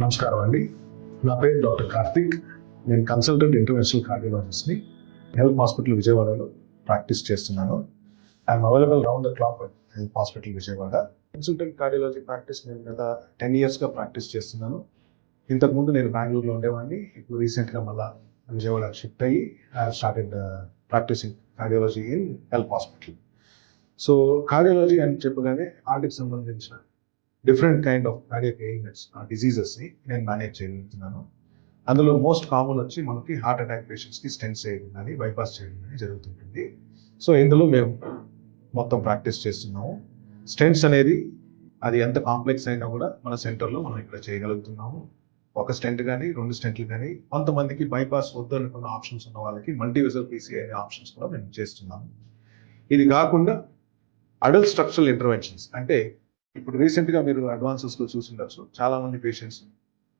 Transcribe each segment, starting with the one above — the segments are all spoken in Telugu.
నమస్కారం అండి. నా పేరు డాక్టర్ కార్తిక్. నేను కన్సల్టెంట్ ఇంటర్వెన్షనల్ కార్డియాలజిస్ట్ని. హెల్త్ హాస్పిటల్ విజయవాడలో ప్రాక్టీస్ చేస్తున్నాను. I'm available round the clock at health hospital Vijayawada. Consultant cardiology practice నేను గత 10 yearsగా ప్రాక్టీస్ చేస్తున్నాను. ఇంతకుముందు నేను బెంగళూరులో ఉండేవాడిని. ఇప్పుడు రీసెంట్గా మళ్ళీ విజయవాడ షిఫ్ట్ అయ్యి I started practising cardiology in health hospital. So cardiology అని చెప్పగానే హార్ట్కి సంబంధించిన different kind of cardiac ailments డిసీజెస్ని నేను మేనేజ్ చేయగలుగుతున్నాను. అందులో మోస్ట్ కామన్ వచ్చి మనకి హార్ట్ అటాక్ పేషెంట్స్కి స్టెంట్స్ చేయడం కానీ బైపాస్ చేయడం కానీ జరుగుతుంటుంది. సో ఇందులో మేము మొత్తం ప్రాక్టీస్ చేస్తున్నాము. స్టెంట్స్ అనేది అది ఎంత కాంప్లెక్స్ అయినా కూడా మన సెంటర్లో మనం ఇక్కడ చేయగలుగుతున్నాము. ఒక స్టెంట్ కానీ 2 స్టెంట్లు కానీ, కొంతమందికి బైపాస్ వద్దు అనుకున్న ఆప్షన్స్ ఉన్న వాళ్ళకి మల్టీవిజల్ పీసీఐ అనే ఆప్షన్స్ కూడా మేము చేస్తున్నాము. ఇది కాకుండా అడల్ట్ స్ట్రక్చరల్ ఇంటర్వెన్షన్స్ అంటే ఇప్పుడు రీసెంట్గా మీరు అడ్వాన్సెస్లో చూసిండొచ్చు. చాలామంది patients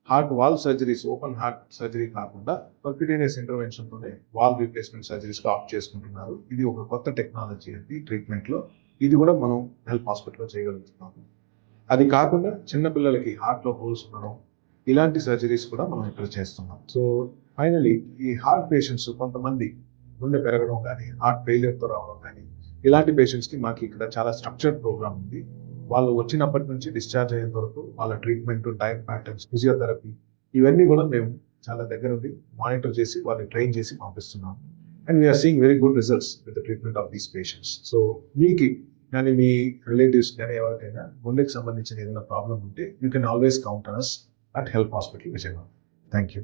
heart valve surgeries, open heart surgery కాకుండా పర్క్యూటేనియస్ ఇంటర్వెన్షన్తోనే వాల్వ్ రీప్లేస్మెంట్ సర్జరీస్గా ఆప్ట్ చేసుకుంటున్నారు. ఇది ఒక కొత్త టెక్నాలజీ అండి ట్రీట్మెంట్లో. ఇది కూడా మనం హెల్త్ హాస్పిటల్లో చేయగలుగుతున్నాము. అది కాకుండా చిన్నపిల్లలకి హార్ట్లో హోల్స్ ఉండడం, ఇలాంటి సర్జరీస్ కూడా మనం ఇక్కడ చేస్తున్నాం. సో ఫైనలీ ఈ హార్ట్ పేషెంట్స్ కొంతమంది గుండె పెరగడం కానీ, హార్ట్ ఫెయిలియర్తో రావడం కానీ, ఇలాంటి పేషెంట్స్కి మాకు ఇక్కడ చాలా స్ట్రక్చర్డ్ ప్రోగ్రామ్ ఉంది. వాళ్ళు వచ్చినప్పటి నుంచి డిశ్చార్జ్ అయ్యేంత వరకు వాళ్ళ ట్రీట్మెంట్, డైట్ ప్యాటర్న్స్, ఫిజియోథెరపీ ఇవన్నీ కూడా మేము చాలా దగ్గర నుండి మానిటర్ చేసి వాళ్ళని ట్రైన్ చేసి పంపిస్తున్నాము. And we are seeing very good results with the treatment of these patients. So మీకు కానీ మీ రిలేటివ్స్ కానీ ఎవరికైనా గుండెకి సంబంధించిన ఏదైనా ప్రాబ్లం ఉంటే you can always count us at health hospital Vijayawada. Thank you.